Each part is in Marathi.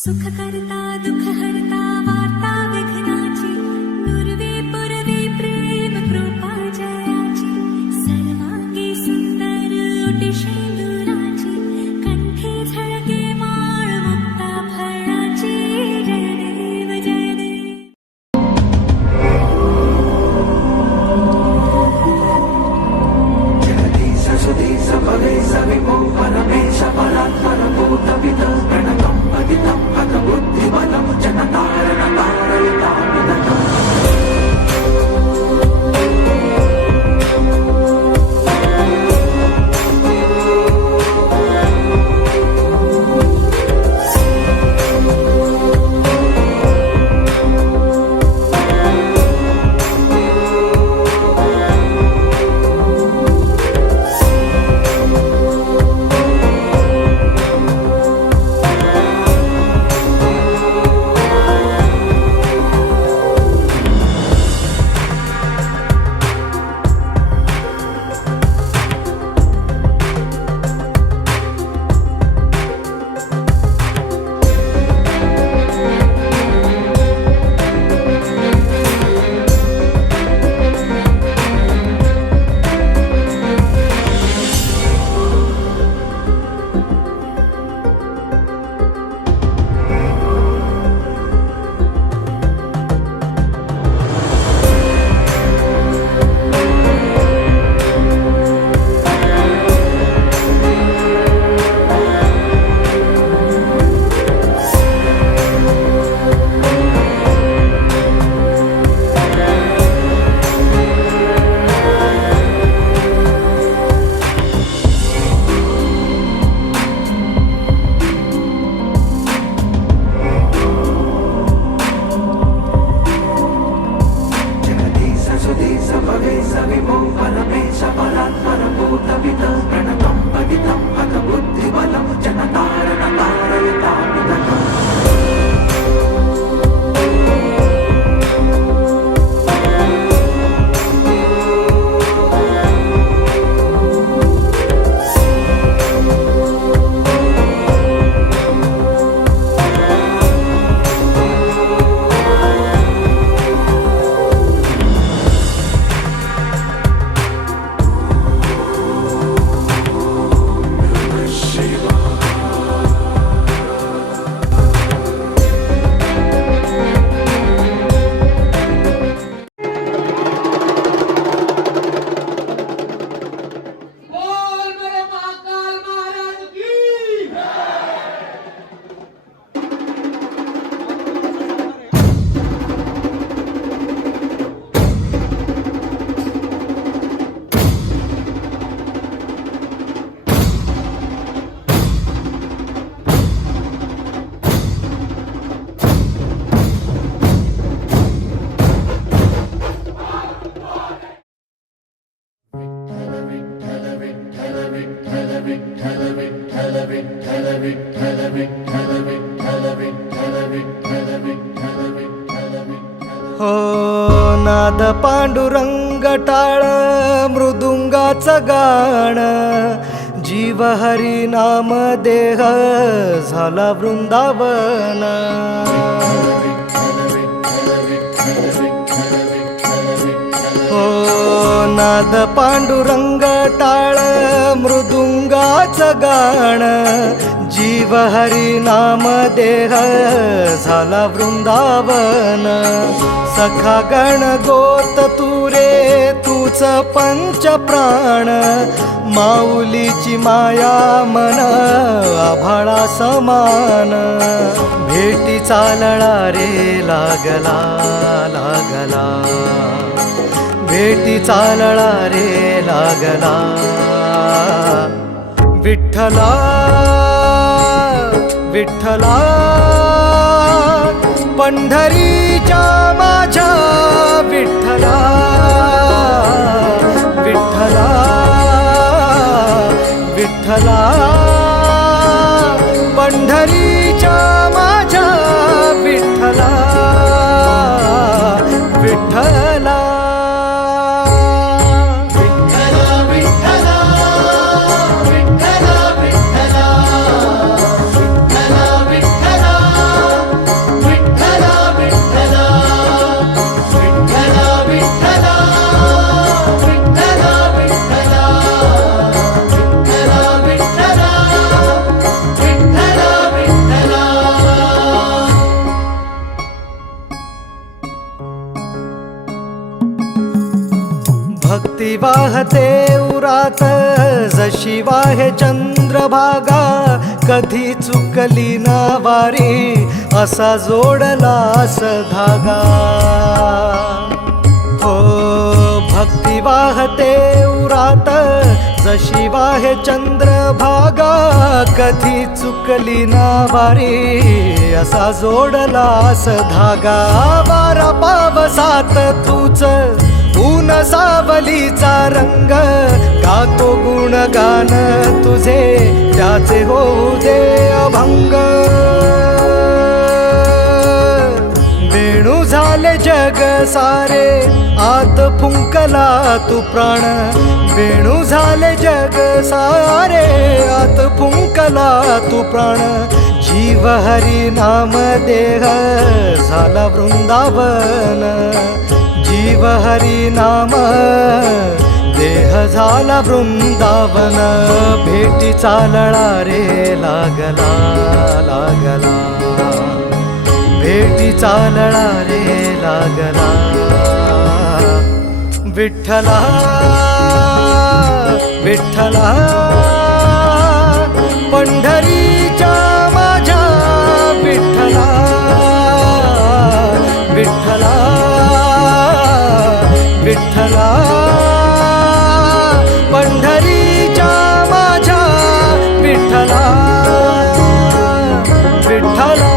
सुख करता दुख हरता वार्ता विघ्नाची नुरवी पुरवी प्रेम कृपा जयाची सर्वांगी सुंदर ओटी शेंदुराची कंठी झळके माळ मुक्ता फळाची जय देव जय देव. जगदीश सुधीश भवेश विभो परमेश परात्पर भूतपित प्रणतं पतितं हतबुद्धिबलं जनतारण तारयितामिदम्. हो नाद पांडुरंग टाळ मृदुंगाचं गाण जीव हरी नाम देह झाला वृंदावन. हो नाद पांडुरंग टाळ मृदुंगाचं गाण जीव हरी नाम देह झाला वृंदावन. सखा गण गोत तुरे तूच पंच प्राण माऊलीची माया मन आभाळा समान. भेटी चालळा रे लागला लागला भेटी चालळा रे लागला. विठ्ठला विठ्ठला पंढरीच्या माझ्या विठ्ठला विठ्ठला विठ्ठला पंढरीच्या माझ्या विठ्ठला विठ्ठला. विठ्ठला वाहते उरात जशी वाहे चंद्रभागा, कधी चुकली ना वारी असा जोडलास धागा. हो भक्ती वाहते उरात जशी वाहे चंद्रभागा, कधी चुकली ना वारी असा जोडलास धागा. वारा पावसात तूच ऊन सावलीचा रंग, गातो गुणगान तुझे त्याचे होऊ दे अभंग. वेणू झाले जग सारे आत फुंकला तू प्राण, वेणू झाले जग सारे आत फुंकला तू प्राण. जीव हरी नाम देह झाला वृंदावन, जीव हरी नाम देह झाला वृंदावन. भेटीचा लळा रे लागला लागला, भेटीचा लळा रे लागला. विठ्ठला विठ्ठला पंढरीच्या माझ्या विठ्ठला, विठ्ठला विठ्ठला पंढरीच्या माझ्या विठ्ठला, विठ्ठला.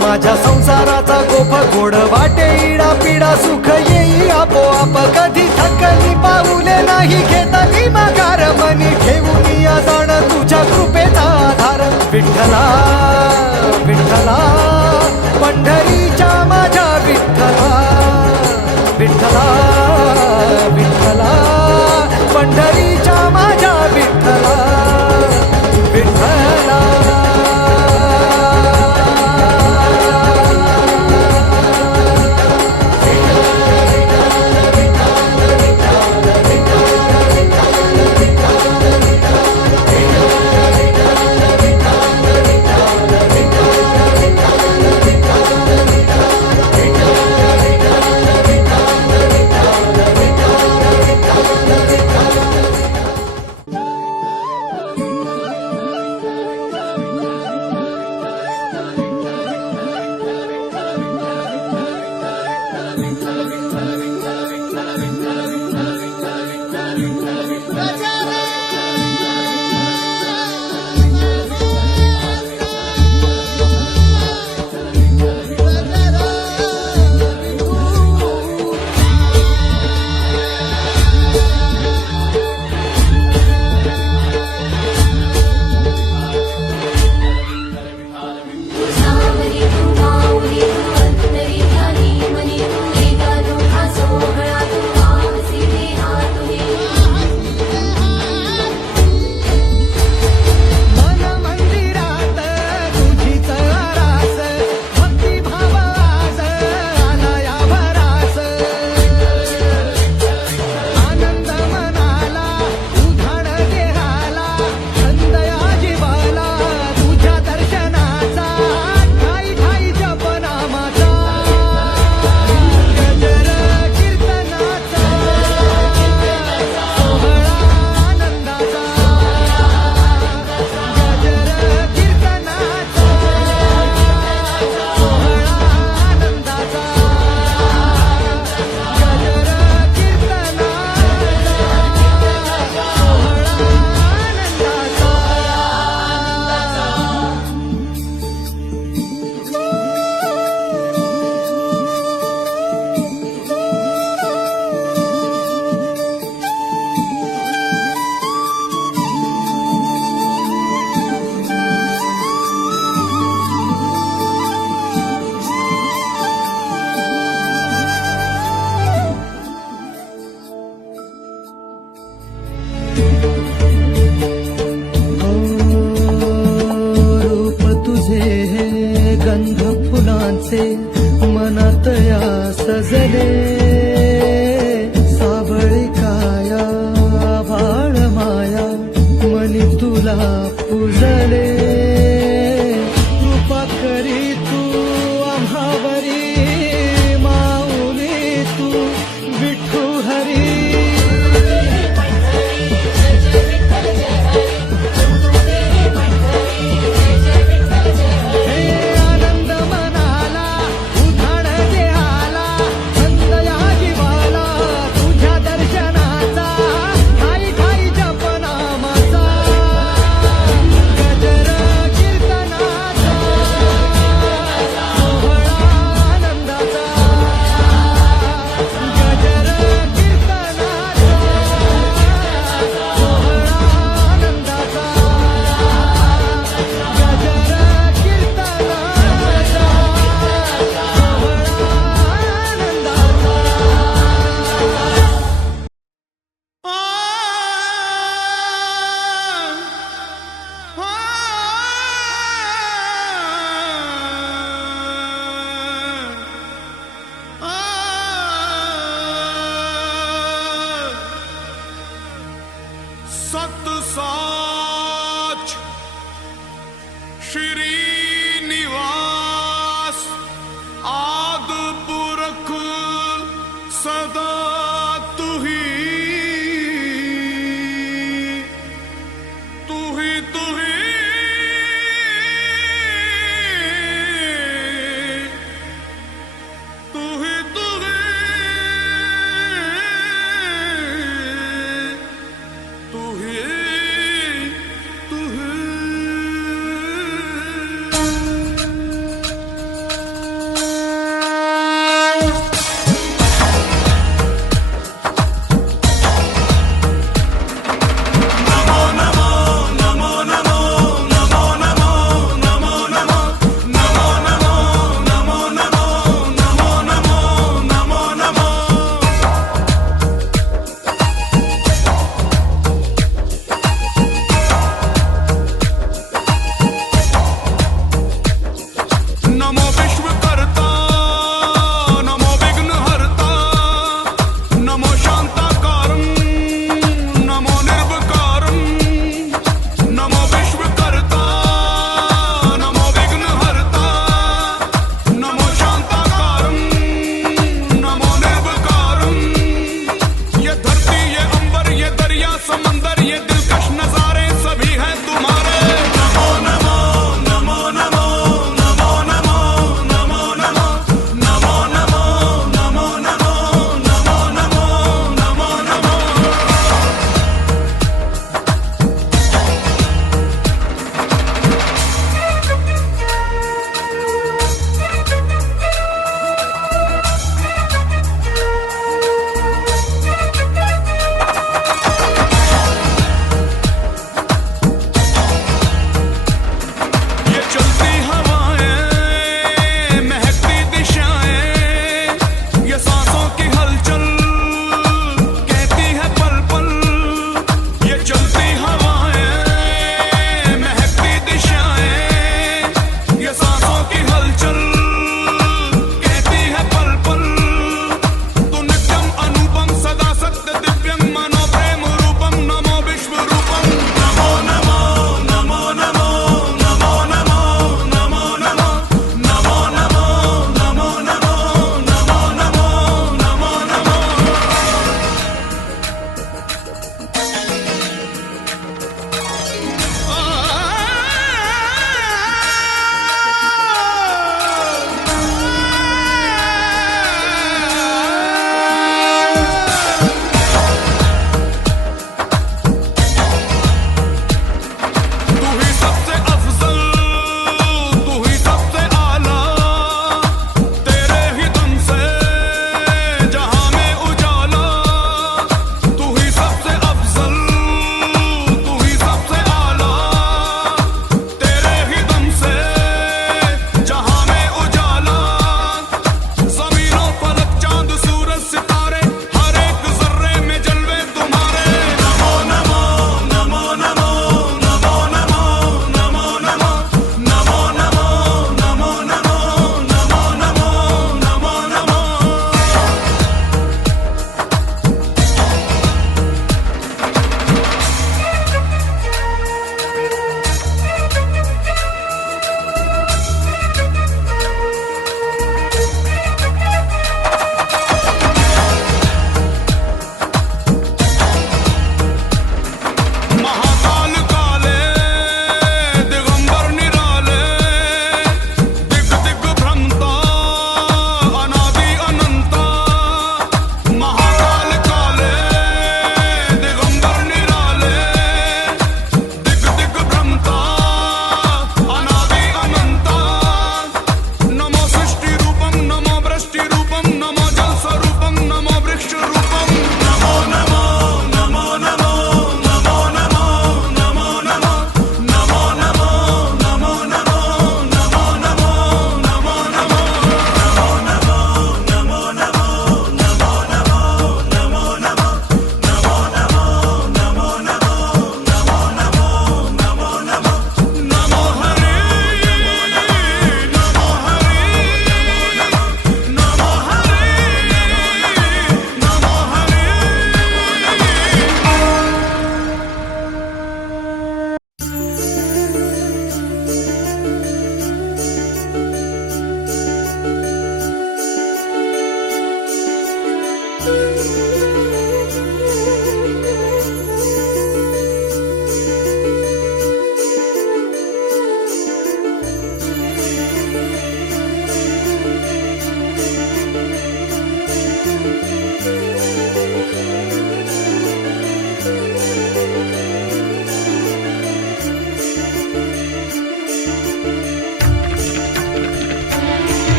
माझ्या संसाराचा गोफ गोड वाटे इडा पिडा, सुख येई आपोआप कधी थकली पाऊले नाही घेतली माघार. मनी ठेवून या जाण तुझ्या कृपेचा आधार. विठ्ठला विठ्ठला पंढरीच्या माझ्या विठ्ठला, विठ्ठला विठ्ठला पंढरीच्या माझ्या विठ्ठला, विठ्ठला. कसे मनात या सजले सावळी काया भाळ माया मनी तुला पूजले कृपा करी तू आम्हावरी माऊली तू विठू हरी आनंद मनाला उधाण जे आला छंद या जीवाला तुझ्या दर्शनाचा ठाई ठाई जपनामाचा गजर कीर्तनाचा सोहळा आनंदाचा गजर कीर्तनाचा सोहळा आनंदाचा गजर कीर्तनाचा सत साच श्रीनिवास आद पुरख सदा तुही तुही तुही तुही तुही तुही तुही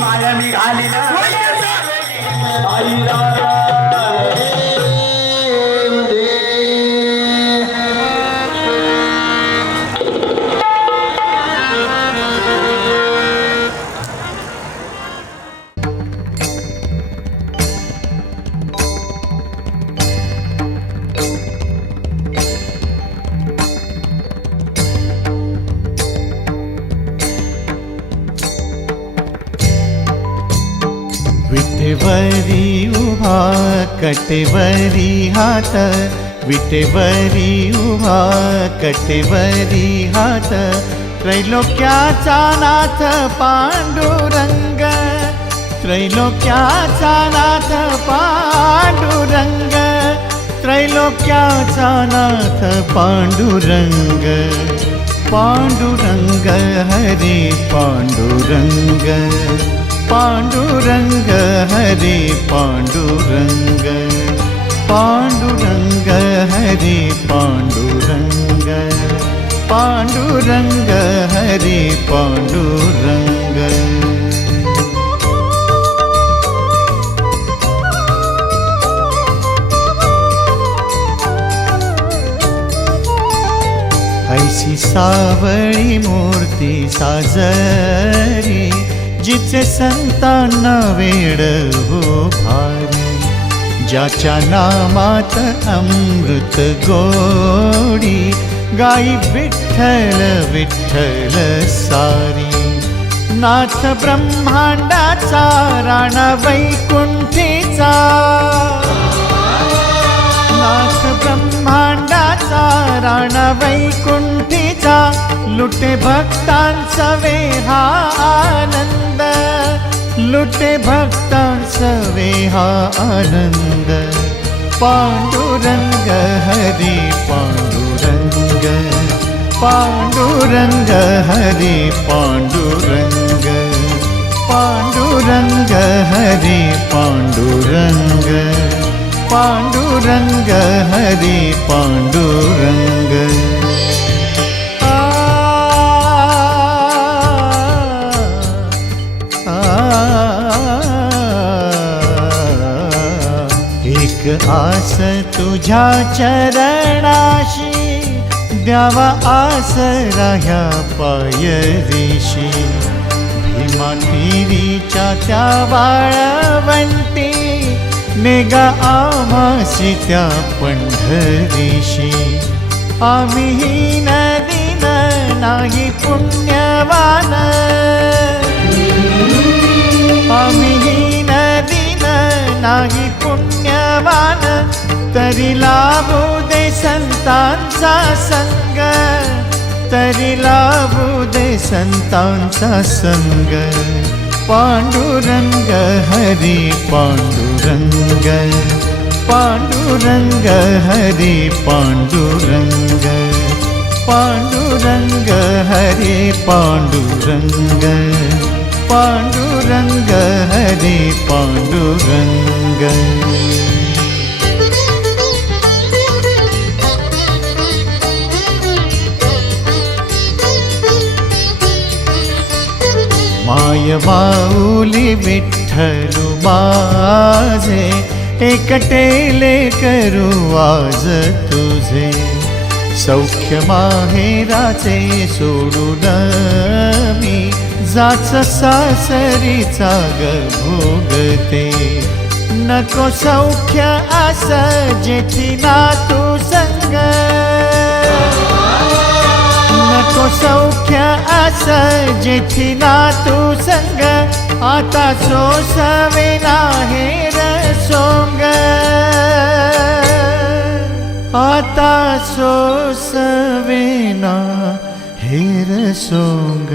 माया मी घाली विटेवरी उभा कटेवरी हात विटेवरी उभा कटेवरी हात त्रैलोक्याचा नाथ पांडुरंग त्रैलोक्याचा नाथ पांडुरंग त्रैलोक्याचा नाथ पांडुरंग पांडुरंग हरे पांडुरंग पांडुरंग हरे पांडुरंग पांडुरंग हरे पांडुरंग पांडुरंग हरे पांडुरंग ऐसी सावळी मूर्ती साजरी जिचे संतांना वेड हो भारी ज्याच्या नामात अमृत गोडी गाई विठ्ठल विठ्ठल सारी नाथ ब्रह्मांडाचा राणा वैकुंठीचा नाथ ब्रह्मांडाचा राणा वैकुंठीचा लुटे भक्तांचा वेहा आनंद लुटे भक्तांचा वेहा आनंद पांडुरंग हरी पांडुरंग पांडुरंग हरी पांडुरंग पांडुरंग हरी पांडुरंग पांडुरंग हरी पांडुरंग एक आस तुझ्या चरणाशी द्यावा आसरा ह्या पायरीशी भीमा तिरीच्या त्या वाळवंटी नेगा आम्हासी त्या पंढरीशी आम्ही नदीन नाही पुण्यवान आम्ही नदीन नाही पुण्यवान तरी लाभू दे संतांचा संग तरी लाभू दे संतांचा संग पांडुरंग हरी पांडुरंग पांडुरंग हरी पांडुरंग पांडुरंग हरी पांडुरंग पांडुरंग हरी पांडुरंग माय माऊली विठ्ठलू माझे एकटेले करू आज तुझे सौख्य माहेराचे सोडून मी जाच सासरीचा ग भोगते नको सौख्य आस जेथी ना तू संग नको सौख्य आस जेथी ना तू संग आता सोसवे ना हेर सोंग आता सोसवे ना हेर सोंग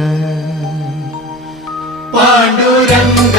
पांडुरंग